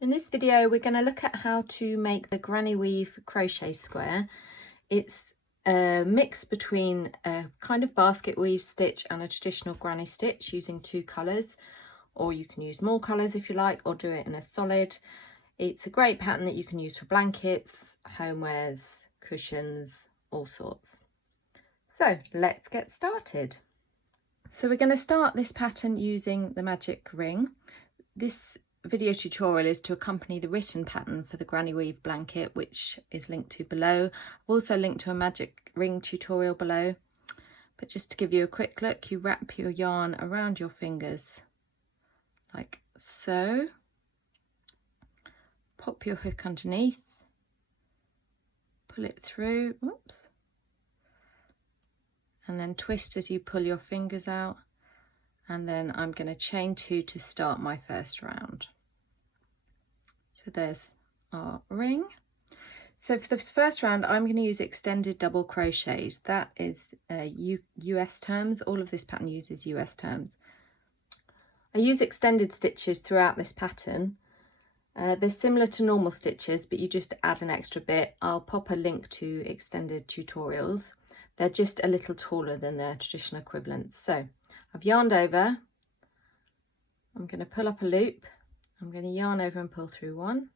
In this video we're going to look at how to make the granny weave crochet square. It's a mix between a kind of basket weave stitch and a traditional granny stitch using two colours, or you can use more colours if you like, or do it in a solid. It's a great pattern that you can use for blankets, homewares, cushions, all sorts. So let's get started. So we're going to start this pattern using the magic ring. This video tutorial is to accompany the written pattern for the granny weave blanket, which is linked to below. I've also linked to a magic ring tutorial below, but just to give you a quick look, you wrap your yarn around your fingers like so, pop your hook underneath, pull it through, whoops, and then twist as you pull your fingers out, and then I'm going to chain 2 to start my first round. So there's our ring. So for this first round I'm going to use extended double crochets. That is US terms. All of this pattern uses US terms. I use extended stitches throughout this pattern. They're similar to normal stitches, but you just add an extra bit. I'll pop a link to extended tutorials. They're just a little taller than their traditional equivalents. So I've yarned over, I'm going to pull up a loop, I'm going to yarn over and pull through 1,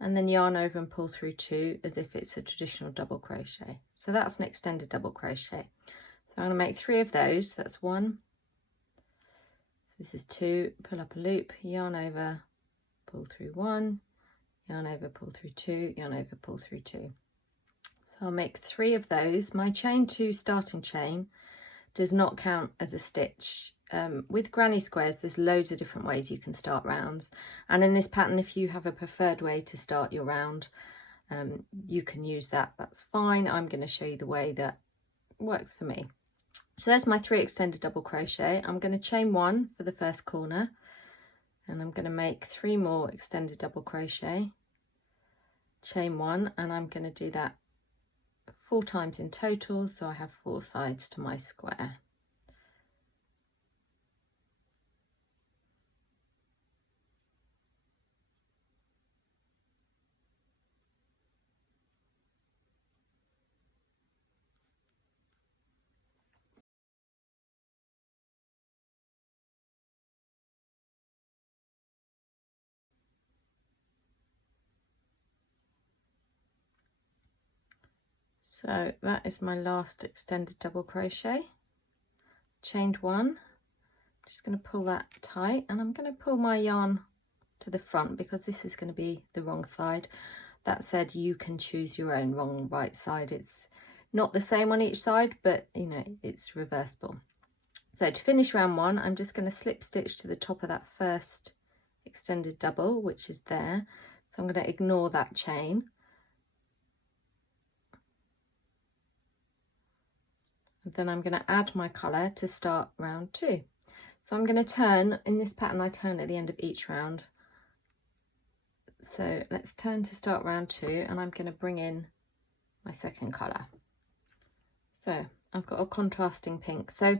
and then yarn over and pull through 2 as if it's a traditional double crochet. So that's an extended double crochet. So I'm going to make 3 of those. That's 1, this is 2, pull up a loop, yarn over, pull through 1, yarn over, pull through 2, yarn over, pull through 2. So I'll make 3 of those. My chain 2 starting chain does not count as a stitch. With granny squares there's loads of different ways you can start rounds, and in this pattern if you have a preferred way to start your round, you can use that, that's fine. I'm going to show you the way that works for me. So there's my 3 extended double crochet. I'm going to chain 1 for the first corner, and I'm going to make 3 more extended double crochet, chain 1, and I'm going to do that 4 times in total, so I have 4 sides to my square. So that is my last extended double crochet, chained 1. I'm just going to pull that tight, and I'm going to pull my yarn to the front because this is going to be the wrong side. That said, you can choose your own wrong right side. It's not the same on each side, but you know, it's reversible. So to finish round 1, I'm just going to slip stitch to the top of that first extended double, which is there. So I'm going to ignore that chain. And then I'm going to add my colour to start round 2. So I'm going to turn, in this pattern I turn at the end of each round. So let's turn to start round 2, and I'm going to bring in my second colour. So I've got a contrasting pink. So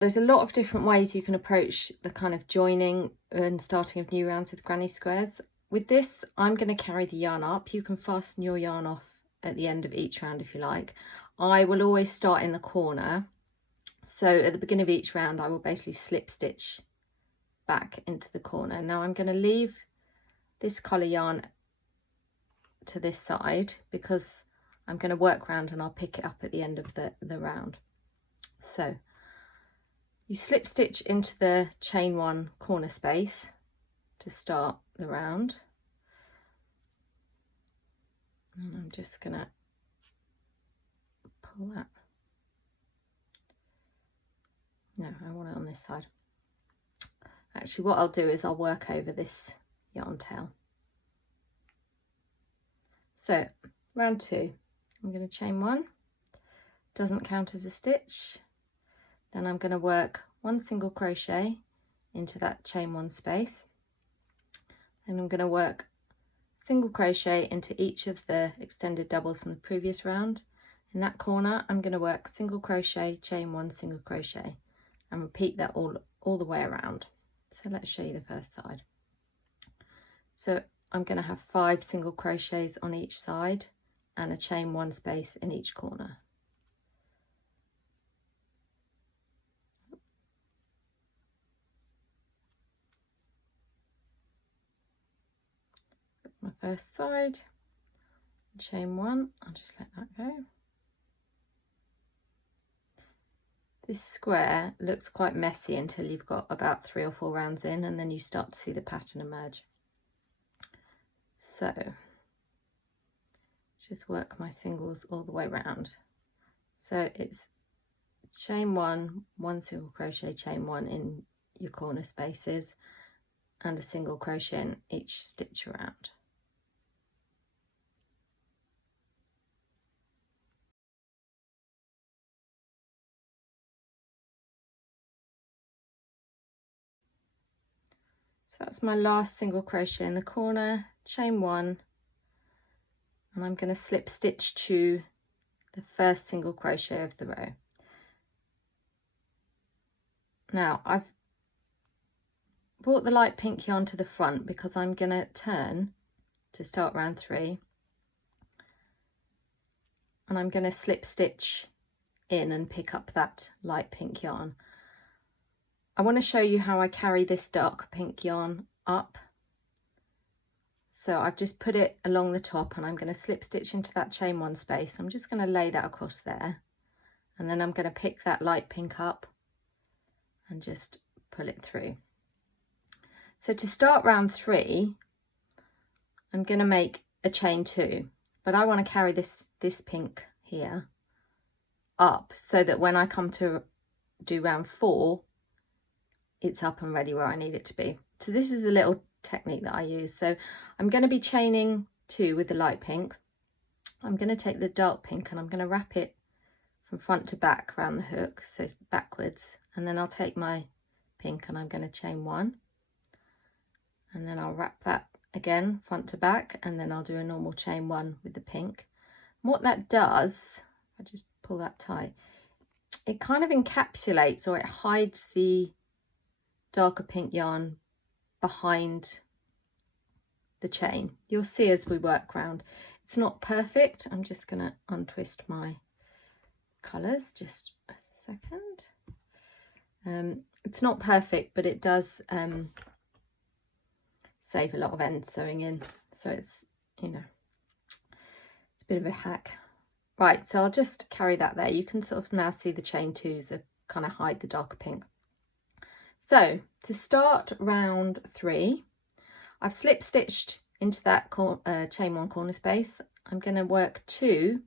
there's a lot of different ways you can approach the kind of joining and starting of new rounds with granny squares. With this, I'm going to carry the yarn up. You can fasten your yarn off at the end of each round if you like. I will always start in the corner, so at the beginning of each round I will basically slip stitch back into the corner. Now I'm going to leave this colour yarn to this side because I'm going to work round and I'll pick it up at the end of the round. So you slip stitch into the chain 1 corner space to start the round, and I'm just going to pull that. No, I want it on this side. Actually, what I'll do is I'll work over this yarn tail. So round 2, I'm going to chain 1, doesn't count as a stitch. Then I'm going to work 1 single crochet into that chain 1 space, and I'm going to work single crochet into each of the extended doubles from the previous round. In that corner I'm going to work single crochet, chain 1, single crochet, and repeat that all the way around. So let's show you the first side. So I'm going to have 5 single crochets on each side and a chain 1 space in each corner. That's my first side, chain 1, I'll just let that go. This square looks quite messy until you've got about 3 or 4 rounds in, and then you start to see the pattern emerge. So just work my singles all the way around. So it's chain 1, 1 single crochet, chain 1 in your corner spaces, and a single crochet in each stitch around. So that's my last single crochet in the corner, chain 1, and I'm going to slip stitch to the first single crochet of the row. Now I've brought the light pink yarn to the front because I'm going to turn to start round 3, and I'm going to slip stitch in and pick up that light pink yarn. I want to show you how I carry this dark pink yarn up. So I've just put it along the top, and I'm going to slip stitch into that chain 1 space. I'm just going to lay that across there, and then I'm going to pick that light pink up and just pull it through. So to start round 3, I'm going to make a chain 2, but I want to carry this pink here up so that when I come to do round 4, it's up and ready where I need it to be. So this is the little technique that I use. So I'm going to be chaining 2 with the light pink. I'm going to take the dark pink and I'm going to wrap it from front to back around the hook, so it's backwards, and then I'll take my pink and I'm going to chain 1, and then I'll wrap that again front to back, and then I'll do a normal chain 1 with the pink. And what that does, I just pull that tight, it kind of encapsulates, or it hides the darker pink yarn behind the chain. You'll see as we work round. It's not perfect. I'm just going to untwist my colours, just a second. It's not perfect, but it does save a lot of end sewing in, so it's, you know, it's a bit of a hack. Right, so I'll just carry that there. You can sort of now see the chain 2s that kind of hide the darker pink. So to start round 3, I've slip stitched into that chain 1 corner space. I'm going to work 2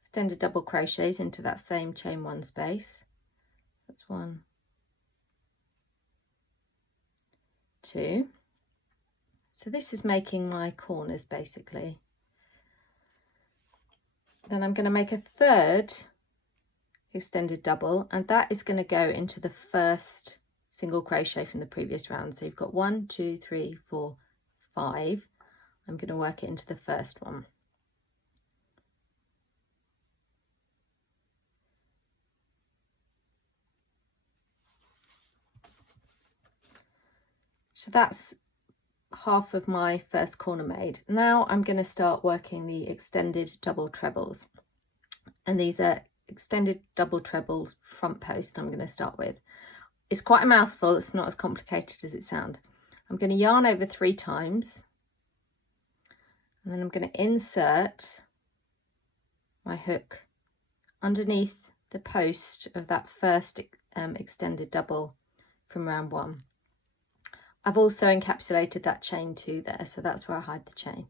extended double crochets into that same chain 1 space. That's 1, 2. So this is making my corners basically. Then I'm going to make a 3rd extended double, and that is going to go into the first single crochet from the previous round. So you've got 1, 2, 3, 4, 5. I'm going to work it into the first one. So that's half of my first corner made. Now I'm going to start working the extended double trebles, and these are extended double treble front post I'm going to start with. It's quite a mouthful, it's not as complicated as it sounds. I'm going to yarn over 3 times, and then I'm going to insert my hook underneath the post of that first extended double from round 1. I've also encapsulated that chain 2 there, so that's where I hide the chain.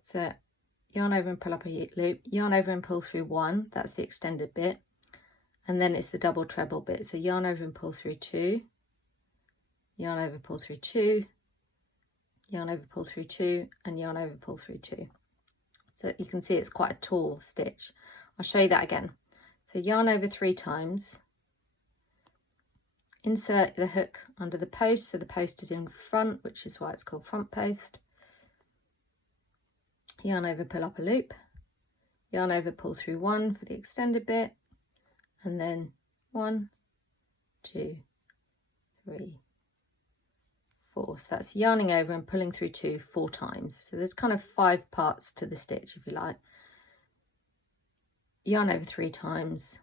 So yarn over and pull up a loop, yarn over and pull through 1, that's the extended bit, and then it's the double treble bit. So yarn over and pull through 2, yarn over, pull through 2, yarn over, pull through 2, and yarn over, pull through 2. So you can see it's quite a tall stitch. I'll show you that again. So yarn over 3 times, insert the hook under the post, so the post is in front, which is why it's called front post. Yarn over, pull up a loop, yarn over, pull through 1 for the extended bit, and then 1, 2, 3, 4. So that's yarning over and pulling through 2 4 times. So there's kind of 5 parts to the stitch, if you like. Yarn over 3 times,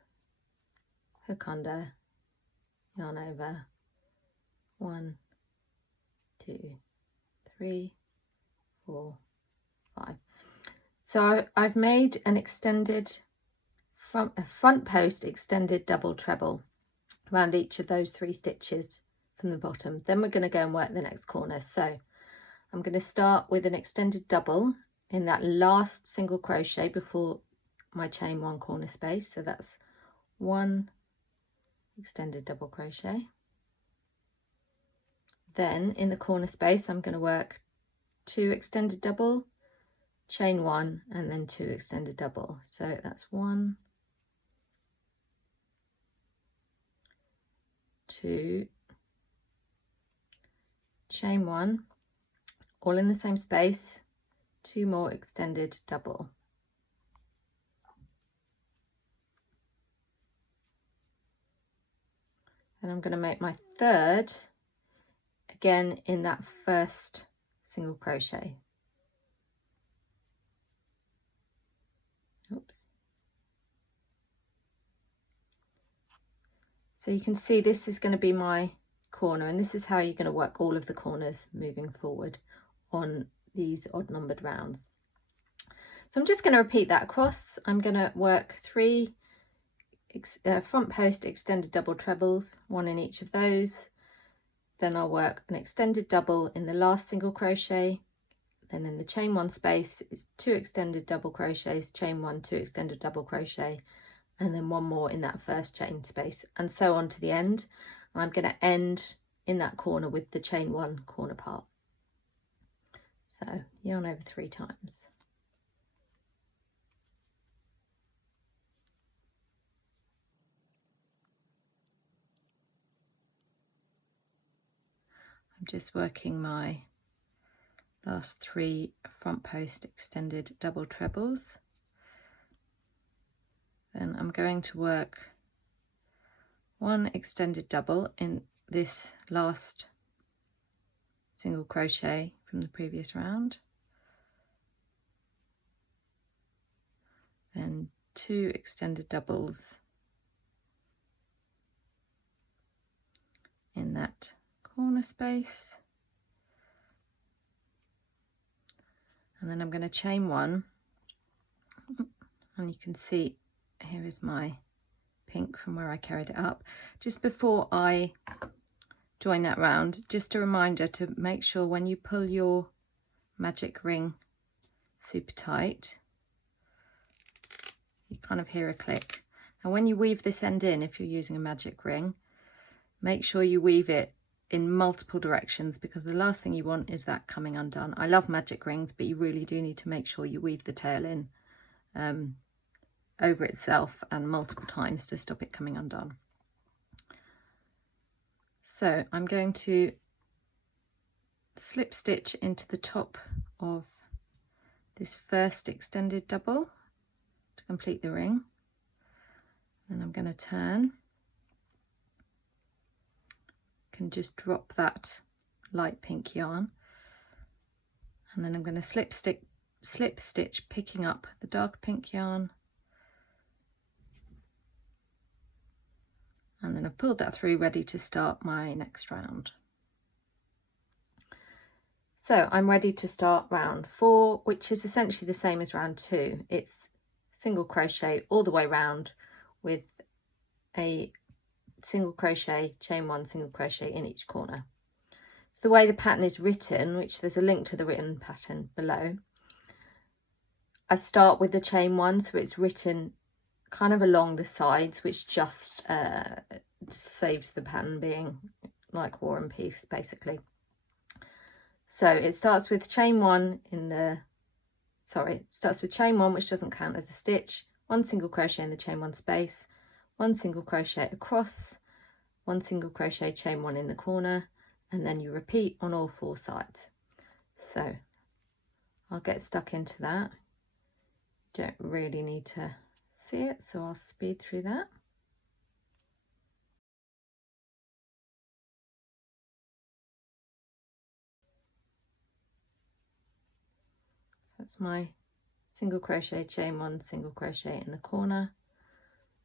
hook under, yarn over, 1, 2, 3, 4, 5. So I've made an extended front post extended double treble around each of those 3 stitches from the bottom. Then we're going to go and work the next corner. So I'm going to start with an extended double in that last single crochet before my chain 1 corner space. So that's 1 extended double crochet. Then in the corner space I'm going to work 2 extended double, chain 1, and then 2 extended double. So that's 1, 2, chain 1, all in the same space, 2 more extended double. And I'm going to make my third again in that first single crochet. Oops. So you can see this is going to be my corner, and this is how you're going to work all of the corners moving forward on these odd numbered rounds. So I'm just going to repeat that across. I'm going to work 3 front post extended double trebles, 1 in each of those. Then I'll work an extended double in the last single crochet. Then in the chain 1 space it's 2 extended double crochets, chain 1, 2 extended double crochet, and then 1 more in that first chain space, and so on to the end. And I'm going to end in that corner with the chain 1 corner part. So yarn over 3 times. I'm just working my last 3 front post extended double trebles. Then I'm going to work 1 extended double in this last single crochet from the previous round, then 2 extended doubles in that corner space, and then I'm going to chain 1, and you can see here is my pink from where I carried it up. Just before I join that round, just a reminder to make sure when you pull your magic ring super tight, you kind of hear a click. And when you weave this end in, if you're using a magic ring, make sure you weave it in multiple directions, because the last thing you want is that coming undone. I love magic rings, but you really do need to make sure you weave the tail in over itself and multiple times to stop it coming undone. So I'm going to slip stitch into the top of this first extended double to complete the ring. Then I'm going to turn. Can just drop that light pink yarn, and then I'm going to slip stitch picking up the dark pink yarn, and then I've pulled that through, ready to start my next round. So I'm ready to start round 4, which is essentially the same as round 2. It's single crochet all the way round with a single crochet, chain 1, single crochet in each corner. So the way the pattern is written, which there's a link to the written pattern below, I start with the chain 1, so it's written kind of along the sides, which just saves the pattern being like War and Peace basically. So it starts with chain 1 in the, it starts with chain 1, which doesn't count as a stitch, 1 single crochet in the chain 1 space, 1 single crochet across, 1 single crochet, chain 1 in the corner, and then you repeat on all 4 sides. So I'll get stuck into that. Don't really need to see it, so I'll speed through that. that's my single crochet, chain 1, single crochet in the corner,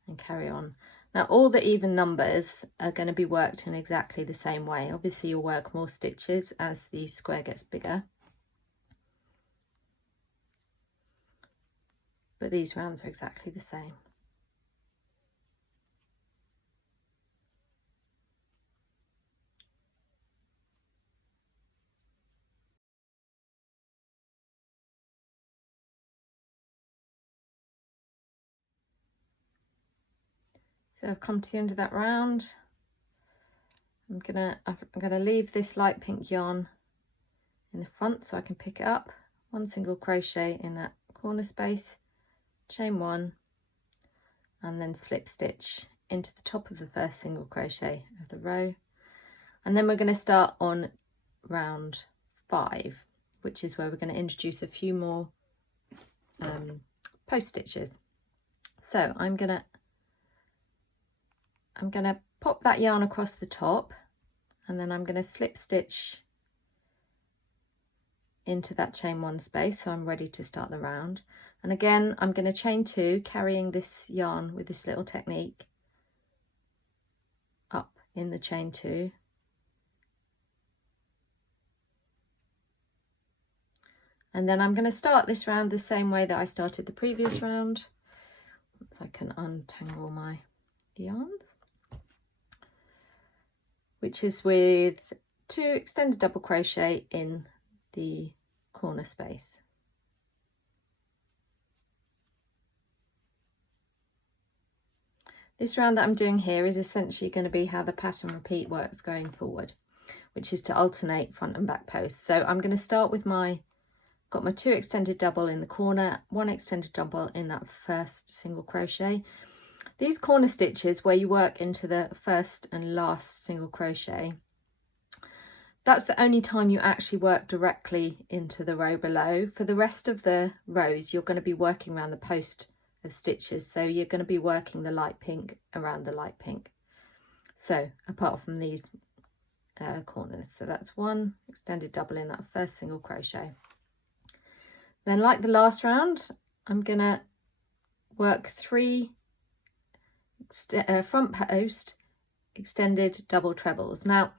and carry on. Now all the even numbers are going to be worked in exactly the same way. Obviously you'll work more stitches as the square gets bigger, but these rounds are exactly the same. So I've come to the end of that round. I'm gonna leave this light pink yarn in the front so I can pick it up. 1 single crochet in that corner space, chain 1, and then slip stitch into the top of the first single crochet of the row. And then we're going to start on round 5, which is where we're going to introduce a few more post stitches. So I'm gonna pop that yarn across the top, and then I'm going to slip stitch into that chain 1 space, so I'm ready to start the round. And again I'm going to chain 2, carrying this yarn with this little technique up in the chain 2, and then I'm going to start this round the same way that I started the previous round. So I can untangle my yarns, which is with 2 extended double crochet in the corner space. This round that I'm doing here is essentially going to be how the pattern repeat works going forward, which is to alternate front and back posts. So I'm going to start with got my 2 extended double in the corner, 1 extended double in that first single crochet. These corner stitches where you work into the first and last single crochet, that's the only time you actually work directly into the row below. For the rest of the rows, you're going to be working around the post of stitches. So you're going to be working the light pink around the light pink. So apart from these corners. So that's 1 extended double in that first single crochet. Then like the last round, I'm going to work 3 front post extended double trebles. Now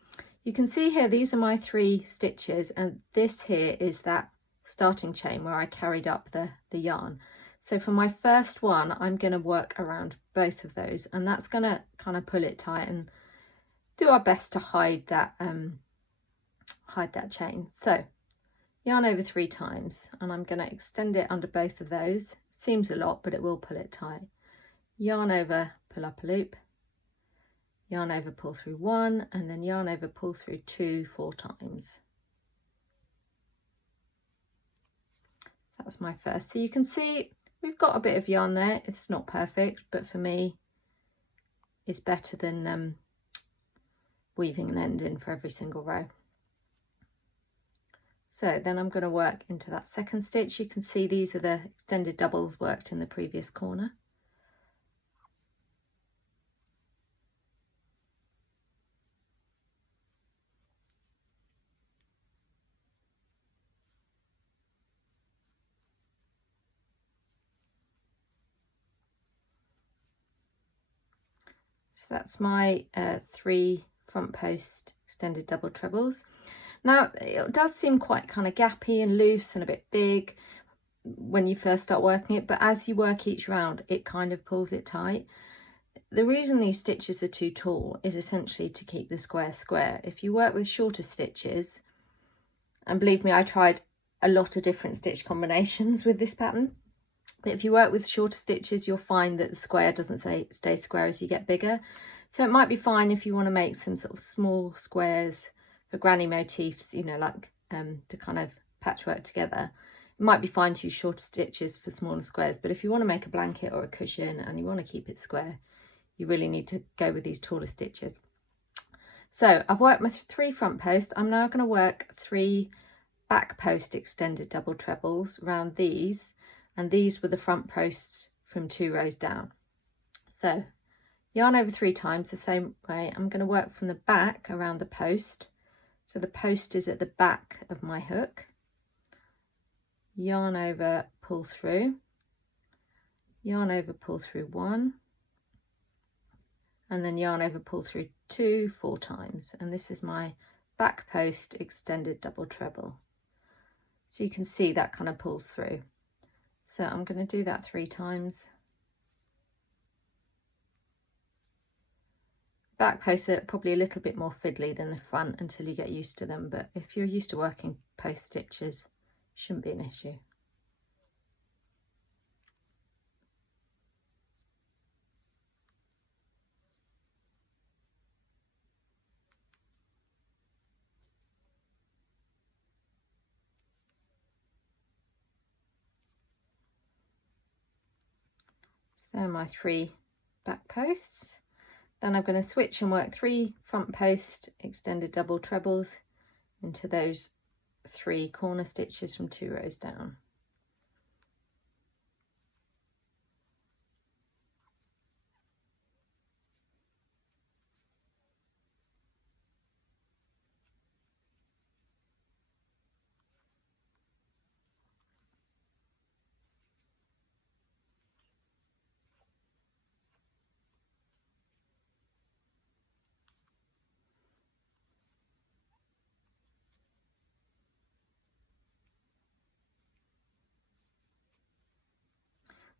you can see here, these are my 3 stitches, and this here is that starting chain where I carried up the yarn. So for my first one, I'm going to work around both of those, and that's going to kind of pull it tight and do our best to hide that chain. So yarn over 3 times, and I'm going to extend it under both of those. It seems a lot, but it will pull it tight. Yarn over, pull up a loop, yarn over, pull through 1, and then yarn over, pull through 2 4 times. That's my first. So you can see we've got a bit of yarn there. It's not perfect, but for me it's better than weaving an end in for every single row. So then I'm going to work into that second stitch. You can see these are the extended doubles worked in the previous corner. So that's my 3 front post extended double trebles. Now it does seem quite kind of gappy and loose and a bit big when you first start working it, but as you work each round it kind of pulls it tight. The reason these stitches are too tall is essentially to keep the square square. If you work with shorter stitches, and believe me, I tried a lot of different stitch combinations with this pattern, but if you work with shorter stitches, you'll find that the square doesn't stay square as you get bigger. So it might be fine if you want to make some sort of small squares for granny motifs, you know, like to kind of patchwork together. It might be fine to use shorter stitches for smaller squares, but if you want to make a blanket or a cushion and you want to keep it square, you really need to go with these taller stitches. So I've worked my 3 front posts. I'm now going to work 3 back post extended double trebles around these, and these were the front posts from 2 rows down. So yarn over 3 times the same way. I'm going to work from the back around the post. So the post is at the back of my hook. yarn over, pull through, yarn over, pull through 1, and then yarn over, pull through 2 4 times. And this is my back post extended double treble. So you can see that kind of pulls through. So I'm going to do that 3 times. Back posts are probably a little bit more fiddly than the front until you get used to them, but if you're used to working post stitches, shouldn't be an issue. So there are my 3 back posts. Then I'm going to switch and work 3 front post extended double trebles into those 3 corner stitches from 2 rows down.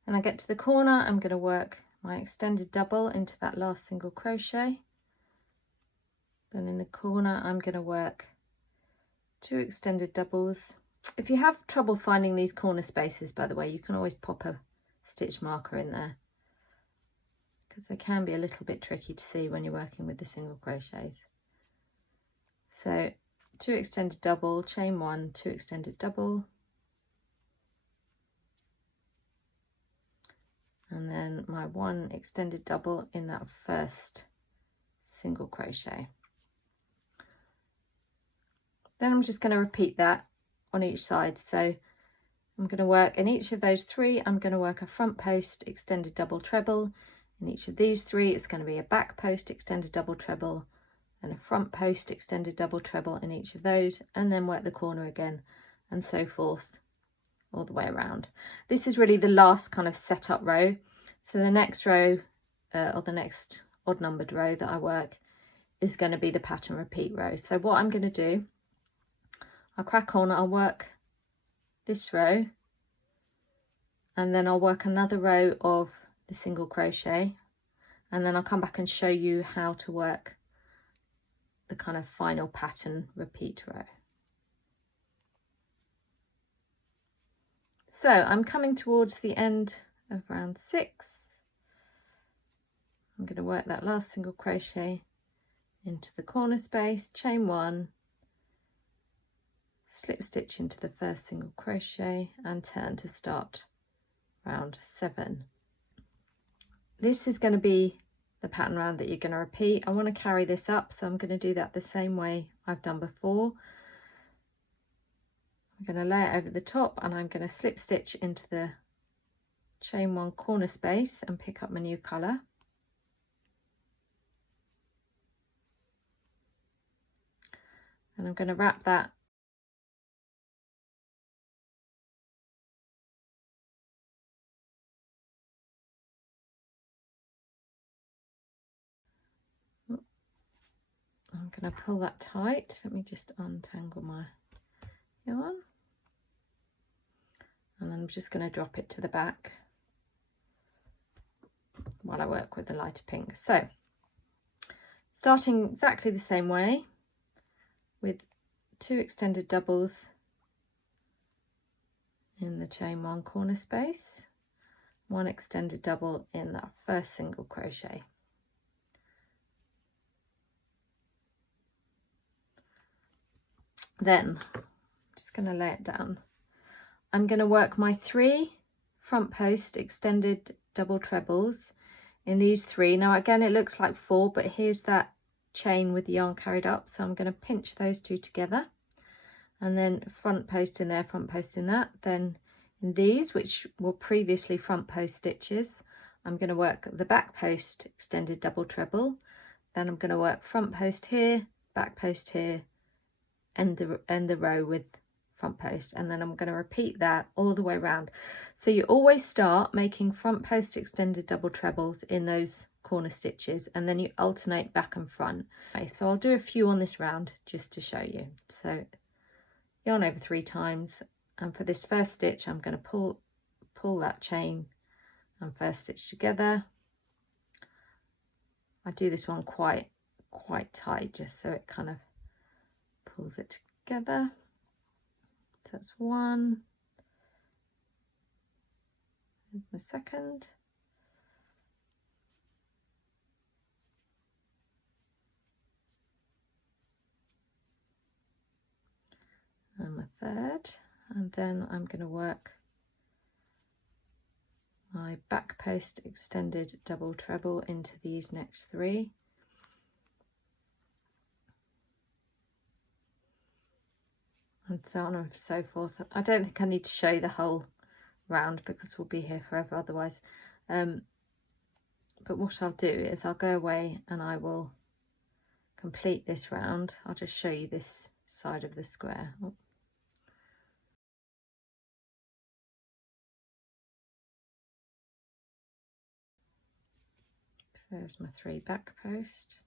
When I get to the corner, I'm going to work my extended double into that last single crochet. Then in the corner, I'm going to work 2 extended doubles. If you have trouble finding these corner spaces, by the way, you can always pop a stitch marker in there, because they can be a little bit tricky to see when you're working with the single crochets. So 2 extended double, chain 1, 2 extended double, and then my 1 extended double in that first single crochet. Then I'm just going to repeat that on each side. So I'm going to work in each of those 3, I'm going to work a front post extended double treble. In each of these 3, it's going to be a back post extended double treble and a front post extended double treble in each of those, and then work the corner again, and so forth all the way around. This is really the last kind of setup row. So the next row or the next odd numbered row that I work is going to be the pattern repeat row. So what I'm going to do, I'll crack on, I'll work this row, and then I'll work another row of the single crochet, and then I'll come back and show you how to work the kind of final pattern repeat row. So I'm coming towards the end of round 6. I'm going to work that last single crochet into the corner space, chain 1, slip stitch into the first single crochet, and turn to start round 7. This is going to be the pattern round that you're going to repeat. I want to carry this up, so I'm going to do that the same way I've done before. I'm going to lay it over the top, and I'm going to slip stitch into the chain 1 corner space and pick up my new colour. And I'm going to wrap that I'm going to pull that tight. Let me just untangle my yarn, and then I'm just going to drop it to the back while I work with the lighter pink. So starting exactly the same way with 2 extended doubles in the chain 1 corner space, 1 extended double in that first single crochet. Then I'm just going to lay it down. I'm going to work my 3 front post extended double trebles in these 3. Now again, it looks like 4, but here's that chain with the yarn carried up, so I'm going to pinch those 2 together, and then front post in there, front post in that. Then in these, which were previously front post stitches, I'm going to work the back post extended double treble. Then I'm going to work front post here, back post here, end the row with front post, and then I'm going to repeat that all the way around. So you always start making front post extended double trebles in those corner stitches, and then you alternate back and front. Okay, so I'll do a few on this round just to show you. So yarn over 3 times, and for this first stitch I'm going to pull that chain and first stitch together. I do this one quite tight just so it kind of pulls it together. So that's 1. There's my second. And my third. And then I'm going to work my back post extended double treble into these next 3. And so on and so forth. I don't think I need to show you the whole round because we'll be here forever otherwise. But what I'll do is I'll go away and I will complete this round. I'll just show you this side of the square. Oh. So there's my 3 back post.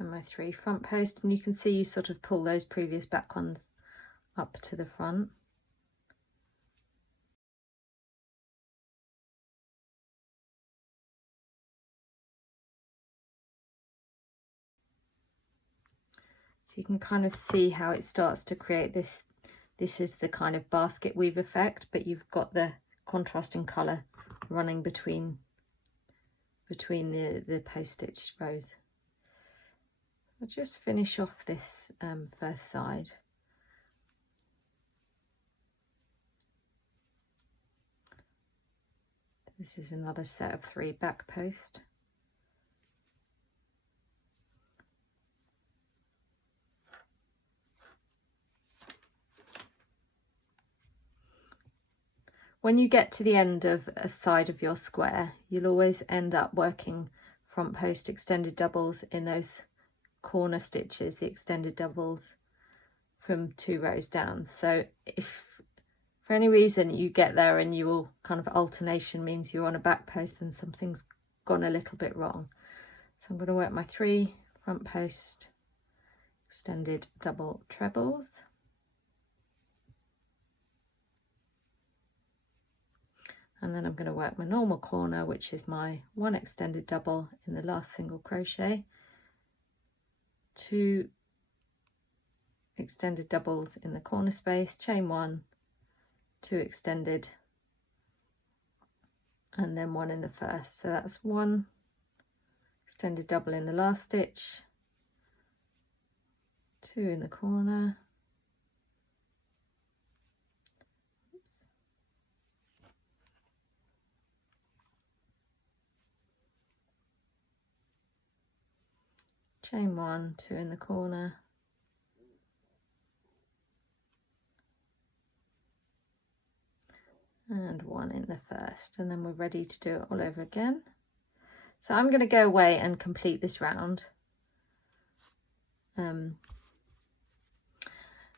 And my 3 front post, and you can see you sort of pull those previous back ones up to the front. So you can kind of see how it starts to create this. This is the kind of basket weave effect, but you've got the contrasting colour running between the post stitch rows. I'll just finish off this first side. This is another set of 3 back post. When you get to the end of a side of your square, you'll always end up working front post extended doubles in those corner stitches, the extended doubles from 2 rows down. So if for any reason you get there and you will kind of alternation means you're on a back post, then something's gone a little bit wrong. So I'm going to work my 3 front post extended double trebles. And then I'm going to work my normal corner, which is my 1 extended double in the last single crochet, 2 extended doubles in the corner space, chain 1, 2 extended, and then 1 in the first. So that's 1 extended double in the last stitch, 2 in the corner, chain 1, 2 in the corner, and 1 in the first, and then we're ready to do it all over again. So I'm going to go away and complete this round.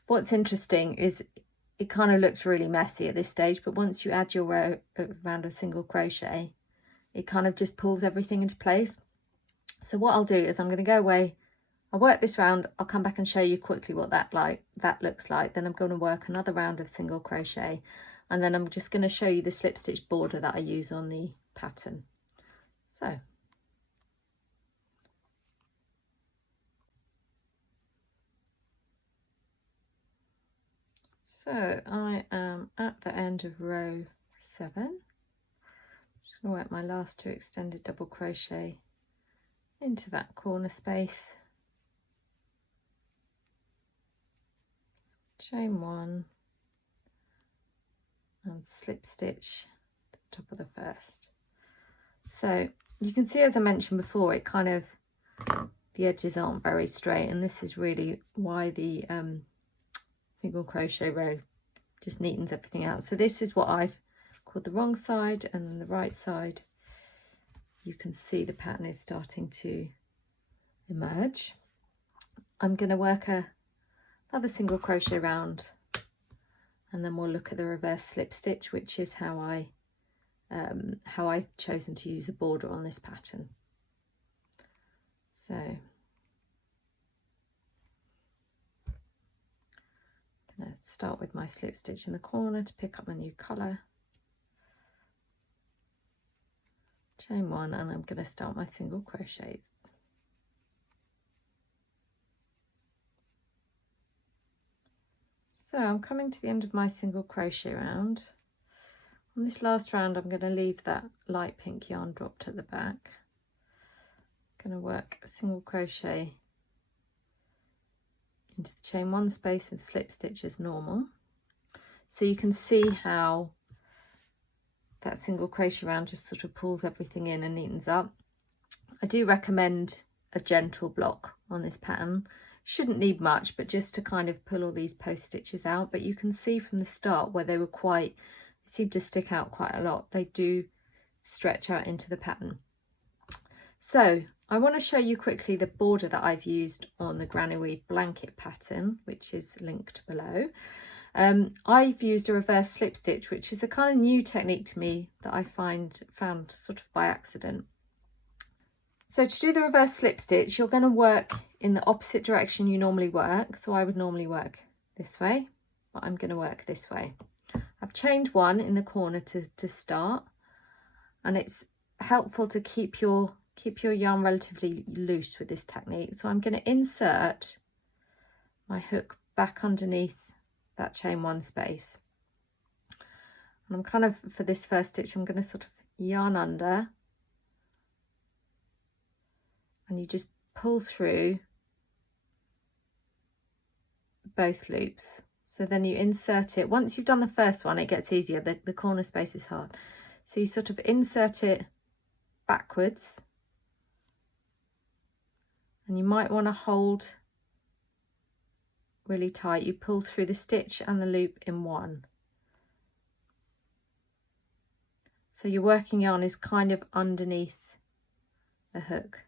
What's interesting is it kind of looks really messy at this stage, but once you add your round of single crochet, it kind of just pulls everything into place. So what I'll do is I'm going to go away, I'll work this round, I'll come back and show you quickly what that looks like. Then I'm going to work another round of single crochet, and then I'm just going to show you the slip stitch border that I use on the pattern. So I am at the end of row 7. Just going to work my last 2 extended double crochet into that corner space, chain 1 and slip stitch at the top of the first. So you can see, as I mentioned before, it kind of, the edges aren't very straight, and this is really why the single crochet row just neatens everything out. So this is what I've called the wrong side, and then the right side, you can see the pattern is starting to emerge. I'm going to work another single crochet round, and then we'll look at the reverse slip stitch, which is how I've chosen to use a border on this pattern. So I'm going to start with my slip stitch in the corner to pick up a new colour, chain one, and I'm going to start my single crochets. So I'm coming to the end of my single crochet round. On this last round, I'm going to leave that light pink yarn dropped at the back. I'm going to work a single crochet into the chain one space and slip stitch as normal. So you can see how that single crochet round just sort of pulls everything in and neatens up. I do recommend a gentle block on this pattern. Shouldn't need much, but just to kind of pull all these post stitches out. But you can see from the start where they seem to stick out quite a lot. They do stretch out into the pattern. So I want to show you quickly the border that I've used on the Granny Weave blanket pattern, which is linked below. I've used a reverse slip stitch, which is a kind of new technique to me that I found sort of by accident. So to do the reverse slip stitch, you're going to work in the opposite direction you normally work. So I would normally work this way, but I'm going to work this way. I've chained one in the corner to start, and it's helpful to keep your yarn relatively loose with this technique. So I'm going to insert my hook back underneath that chain one space. And I'm kind of, for this first stitch, I'm going to sort of yarn under, and you just pull through both loops. So then you insert it. Once you've done the first one, it gets easier. The corner space is hard. So you sort of insert it backwards, and you might want to hold really tight. You pull through the stitch and the loop in one. So your working yarn is kind of underneath the hook.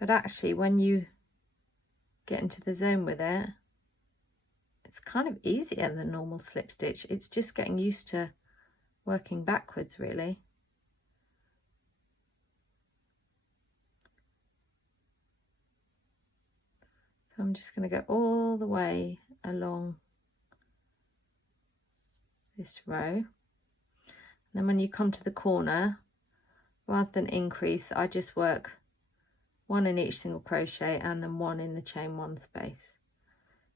But actually, when you get into the zone with it, it's kind of easier than normal slip stitch. It's just getting used to working backwards, really. So I'm just going to go all the way along this row. And then when you come to the corner, rather than increase, I just work one in each single crochet and then one in the chain one space.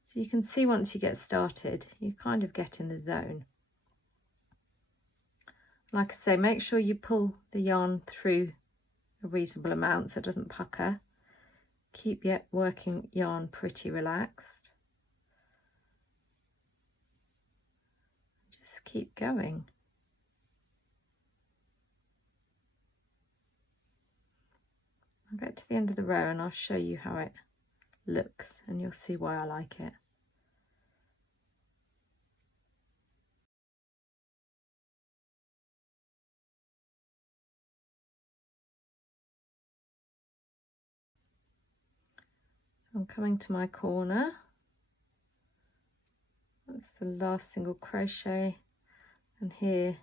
So you can see once you get started, you kind of get in the zone. Like I say, make sure you pull the yarn through a reasonable amount so it doesn't pucker. Keep your working yarn pretty relaxed. Just keep going. I'll get to the end of the row and I'll show you how it looks, and you'll see why I like it. So I'm coming to my corner. That's the last single crochet, and here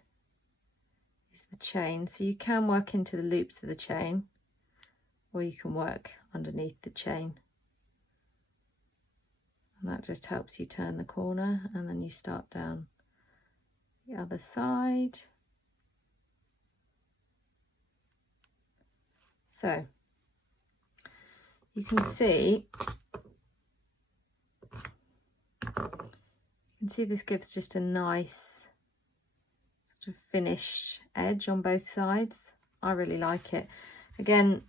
is the chain. So you can work into the loops of the chain, or you can work underneath the chain, and that just helps you turn the corner, and then you start down the other side. So you can see this gives just a nice sort of finished edge on both sides. I really like it. Again,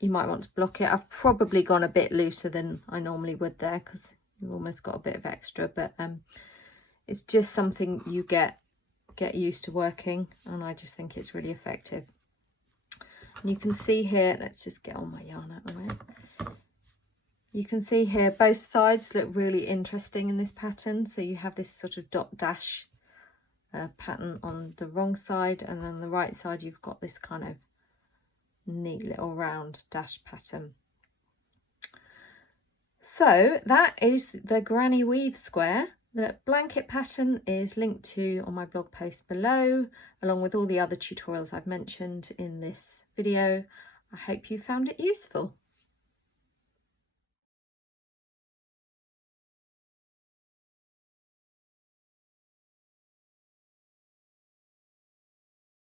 you might want to block it. I've probably gone a bit looser than I normally would there because you've almost got a bit of extra, but it's just something you get used to working, and I just think it's really effective. And you can see here, let's just get all my yarn out of the way. You can see here both sides look really interesting in this pattern. So you have this sort of dot dash pattern on the wrong side, and then the right side you've got this kind of neat little round dash pattern. So that is the granny weave square. The blanket pattern is linked to on my blog post below, along with all the other tutorials I've mentioned in this video. I hope you found it useful.